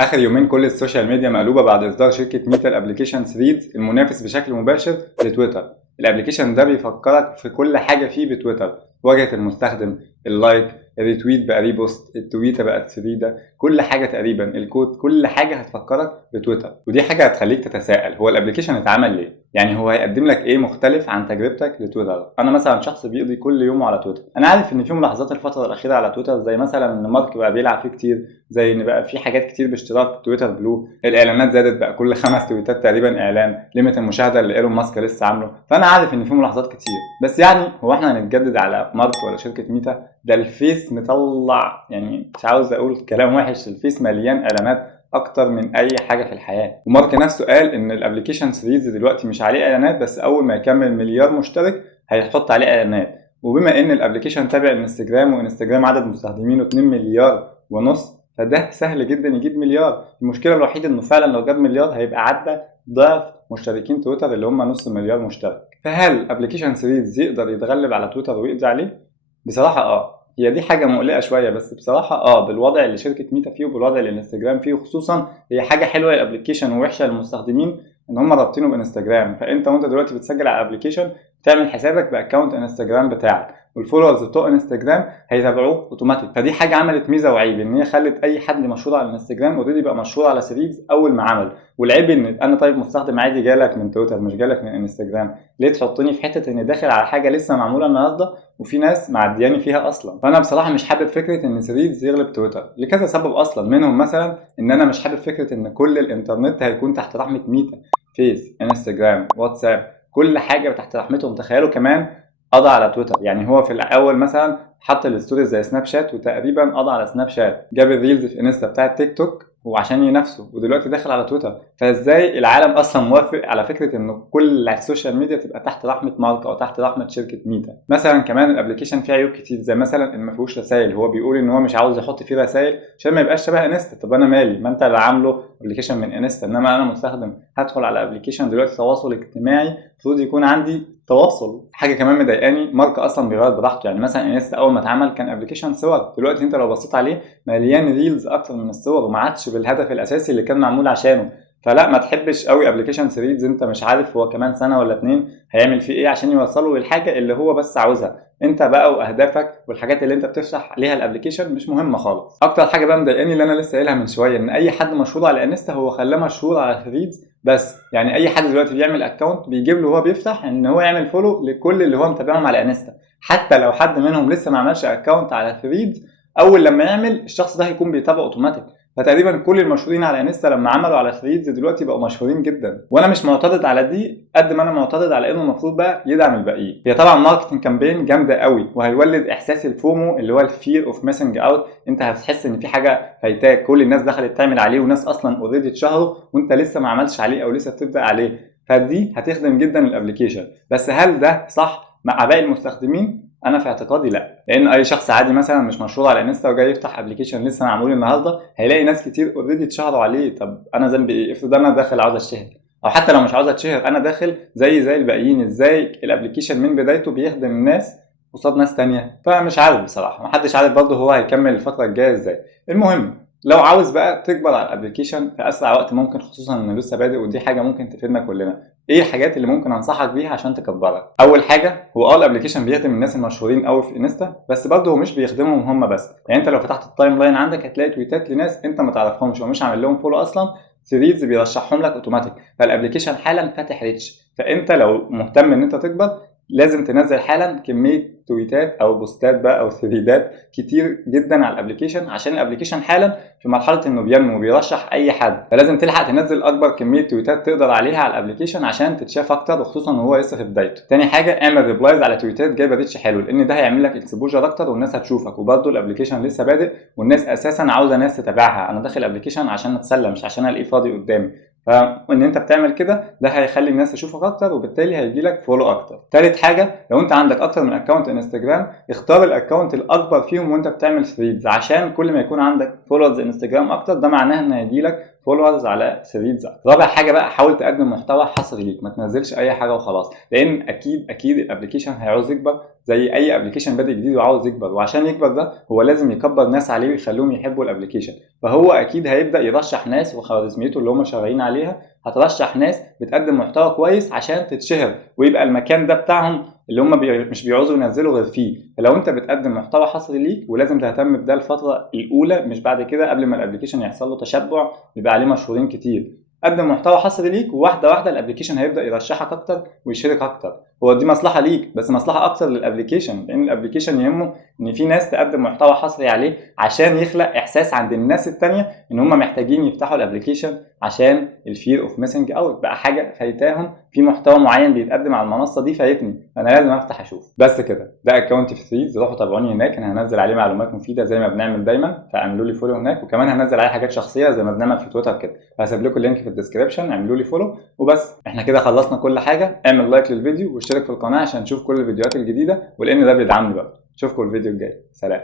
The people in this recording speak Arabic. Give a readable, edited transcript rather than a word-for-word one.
اخر يومين كل السوشيال ميديا مقلوبه بعد اصدار شركه ميتا الابلكيشن ثريدز المنافس بشكل مباشر لتويتر. الابلكيشن ده بيفكرك في كل حاجه فيه بتويتر، واجهه المستخدم، اللايك، الريتويت بقى ريبوست، التويته بقت ثريده، كل حاجه تقريبا، الكود، كل حاجه هتفكرك بتويتر. ودي حاجه هتخليك تتساءل، هو الابلكيشن اتعمل ليه؟ يعني هو هيقدم لك ايه مختلف عن تجربتك لتويتر؟ انا مثلا شخص بيقضي كل يومه على تويتر، انا عارف ان في ملاحظات الفتره الاخيره على تويتر، زي مثلا ان مارك بقى بيلعب فيه كتير، زي ان بقى في حاجات كتير باشتراك تويتر بلو، الاعلانات زادت بقى كل 5 تويتات تقريبا اعلان، ليميت المشاهده اللي ايلون ماسك لسه عامله. فانا عارف ان في ملاحظات كتير، بس يعني هو احنا هنتجدد على مارك ولا شركه ميتا؟ ده الفيس مطلع، يعني مش عاوز اقول كلام وحش، الفيس مليان اعلانات اكتر من اي حاجه في الحياه. ومارك نفسه قال ان الابلكيشن سيريز دلوقتي مش عليه اعلانات، بس اول ما يكمل مليار مشترك هيحط عليه اعلانات. وبما ان الابلكيشن تابع انستجرام، وانستجرام عدد مستخدمينه 2 مليار ونص، فده سهل جدا يجيب مليار. المشكله الوحيده انه فعلا لو جاب مليار هيبقى عدى ضعف مشتركين تويتر اللي هم نص مليار مشترك. فهل ابلكيشن سيريز يقدر يتغلب على تويتر ويقضي عليه؟ بصراحه هي دي حاجه مقلقه شويه، بس بصراحه بالوضع اللي شركه ميتا فيه وبالوضع اللي الانستجرام فيه، وخصوصا هي حاجه حلوه للابلكيشن ووحشه للمستخدمين ان هم رابطينه بانستجرام. فانت وانت دلوقتي بتسجل على الابلكيشن تعمل حسابك باكونت انستجرام بتاعك، والفولورز بتوع انستجرام هيتابعوه اوتوماتيك. فدي حاجه عملت ميزه وعيب، ان هي خلت اي حد مشهور على الانستجرام اوريدي بقى مشهور على ثريدز اول ما عمل. والعيب ان انا طيب مستخدم عادي جالك من تويتر مش جالك من انستجرام، ليه تحطني في حته اني داخل على حاجه لسه معموله النهارده وفي ناس معدياني فيها اصلا؟ فانا بصراحه مش حابب فكره ان ثريدز يغلب تويتر لكذا سبب اصلا، منهم مثلا ان انا مش حابب فكره ان كل الانترنت هيكون تحت رحمه ميتا، فيس، انستجرام، واتساب، كل حاجه تحت رحمتهم. تخيلوا كمان قضى على تويتر، يعني هو في الاول مثلا حط الستوريز زي سناب شات، وتقريبا قضى على سناب شات، جاب الريلز في انستا بتاعه تيك توك وعشان ينافسه، ودلوقتي داخل على تويتر. فازاي العالم اصلا موافق على فكره ان كل السوشيال ميديا تبقى تحت رحمه مارك او تحت رحمه شركه ميتا؟ مثلا كمان الابلكيشن فيه عيوب كتير، زي مثلا ان ما فيهوش رسائل. هو بيقول ان هو مش عاوز يحط فيه رسائل عشان ما يبقاش شبه انستا. طب انا مالي؟ ما انت اللي عامله ابلكيشن من انستا، انما انا مستخدم هدخل على ابلكيشن دلوقتي تواصل اجتماعي، المفروض يكون عندي تواصل. حاجه كمان مضايقاني، مارك اصلا بيغير براحته. يعني مثلا انستا اول ما اتعمل كان ابلكيشن صور، دلوقتي انت لو بصيت عليه مليان ريلز اكتر من الصور، وما عادش بالهدف الاساسي اللي كان معمول عشانه. فلا، ما تحبش قوي ابلكيشن ثريدز، انت مش عارف هو كمان سنه ولا اتنين هيعمل فيه ايه عشان يوصله للحاجه اللي هو بس عاوزها. انت بقى واهدافك والحاجات اللي انت بتفتح عليها الابلكيشن مش مهمه خالص. اكتر حاجه بقى مضايقاني اللي انا لسه قايلها من شويه، ان اي حد مشهور على انستا هو خلاه مشهور على ثريدز بس. يعني اي حد دلوقتي بيعمل اكونت بيجيب له وهو بيفتح ان هو يعمل فولو لكل اللي هو متابعهم على انستا، حتى لو حد منهم لسه ما عملش اكونت على ثريدز، اول لما يعمل الشخص ده هيكون بيتابعه اوتوماتيك. فتقريبا كل المشهورين على انستا لما عملوا على ثريدز دلوقتي بقوا مشهورين جدا. وانا مش معترض على دي قد ما انا معترض على انه المفروض بقى يدعم الباقيين. هي طبعا ماركتنج كامبين جامده قوي، وهيولد احساس الفومو اللي هو الفير اوف ميسنج اوت. انت هتحس ان في حاجه فايتاك، كل الناس دخلت تعمل عليه وناس اصلا اوريدي اتشهروا وانت لسه ما عملتش عليه او لسه بتبدا عليه. فدي هتخدم جدا الابلكيشن، بس هل ده صح مع باقي المستخدمين؟ انا في اعتقادي لا، لان اي شخص عادي مثلا مش مشهور على انستا وجاي يفتح ابلكيشن لسه معمول النهارده هيلاقي ناس كتير اوريدي اتشهروا عليه. طب انا ذنبي ايه؟ افرض انا داخل عاوز اتشهر، او حتى لو مش عاوز اتشهر انا داخل زي الباقيين، ازاي الابلكيشن من بدايته بيخدم الناس قصاد ناس تانية؟ فمش عارف بصراحه، محدش عارف برضه هو هيكمل الفتره الجايه ازاي. المهم، لو عاوز بقى تكبر على الابلكيشن في اسرع وقت ممكن، خصوصا انه لسه بادئ ودي حاجه ممكن تفيدنا كلنا، ايه الحاجات اللي ممكن انصحك بيها عشان تكبرها؟ اول حاجه، هو الابلكيشن بيخدم الناس المشهورين قوي في انستا، بس برضه هو مش بيخدمهم هم بس. يعني انت لو فتحت التايم لاين عندك هتلاقي تويتات لناس انت ما تعرفهمش ومش عامل لهم فولو اصلا، ثريدز بيرشحهم لك اوتوماتيك. فالابلكيشن حالا فاتح ريتش. فانت لو مهتم ان انت تكبر لازم تنزل حالا كميه تويتات او بوستات بقى او ثريدات كتير جدا على الابلكيشن، عشان الابلكيشن حالا في مرحله انه بينمو وبيرشح اي حد. فلازم تلحق تنزل اكبر كميه تويتات تقدر عليها على الابلكيشن عشان تتشاف اكتر، وخصوصا ان هو لسه في بدايته. تاني حاجه، اعمل ريبلايز على تويتات جايبه ريتش حلو، لان ده هيعمل لك اكسبوجر اكتر والناس هتشوفك. وبرده الابلكيشن لسه بادئ والناس اساسا عاوزه ناس تتابعها، انا داخل الابلكيشن عشان اتسلى مش عشان الاقيه فاضي قدامي. فان انت بتعمل كده ده هيخلي الناس تشوفك اكتر وبالتالي هيجي لك فولو اكتر. تالت حاجه، لو انت عندك اكتر من اكونت انستجرام اختار الاكونت الاكبر فيهم وانت بتعمل ثريدز، عشان كل ما يكون عندك فولورز انستجرام اكتر ده معناه ان هيجي لك فولورز على ثريدز. رابع حاجه بقى، حاول تقدم محتوى حصري ليك، ما تنزلش اي حاجه وخلاص، لان اكيد الابلكيشن هيعوز يكبر زي اي ابلكيشن بادئ جديد وعاوز يكبر، وعشان يكبر ده هو لازم يكبر ناس عليه ويخليهم يحبوا الابلكيشن. فهو اكيد هيبدا يرشح ناس، وخوارزميته اللي هم شغالين عليها هترشح ناس بتقدم محتوى كويس عشان تتشهر ويبقى المكان ده بتاعهم اللي هم مش بيعوزوا ينزلوا غير فيه. فلو انت بتقدم محتوى حصري ليك، ولازم تهتم بده الفتره الاولى مش بعد كده، قبل ما الابلكيشن يحصل له تشبع ويبقى عليه مشهورين كتير. قدم محتوى حصري ليك، وواحده واحده الابلكيشن هيبدا يرشحك اكتر ويشارك اكتر. هو دي مصلحه ليك، بس مصلحه اكتر للابلكيشن، لان الابلكيشن يهمه ان في ناس تقدم محتوى حصري عليه عشان يخلق احساس عند الناس التانية ان هم محتاجين يفتحوا الابلكيشن، عشان الفير اوف ميسنج اوت بقى حاجه فايتاهم في محتوى معين بيتقدم على المنصه دي فايتني، فانا لازم افتح اشوف. بس كده، ده اكونت في ثريدز، روحوا تابعوني هناك، انا هنزل عليه معلومات مفيده زي ما بنعمل دايما، فاعملوا لي فولو هناك. وكمان هنزل عليه حاجات شخصيه زي ما بنعمل في تويتر كده، هسيب لكم اللينك في الديسكربشن، اعملوا لي فولو وبس. احنا كده خلصنا كل حاجه. اعمل لايك للفيديو واشترك في القناه عشان تشوف كل الفيديوهات الجديده، ولان ده بيدعمني بقى. اشوفكم الفيديو الجاي، سلام.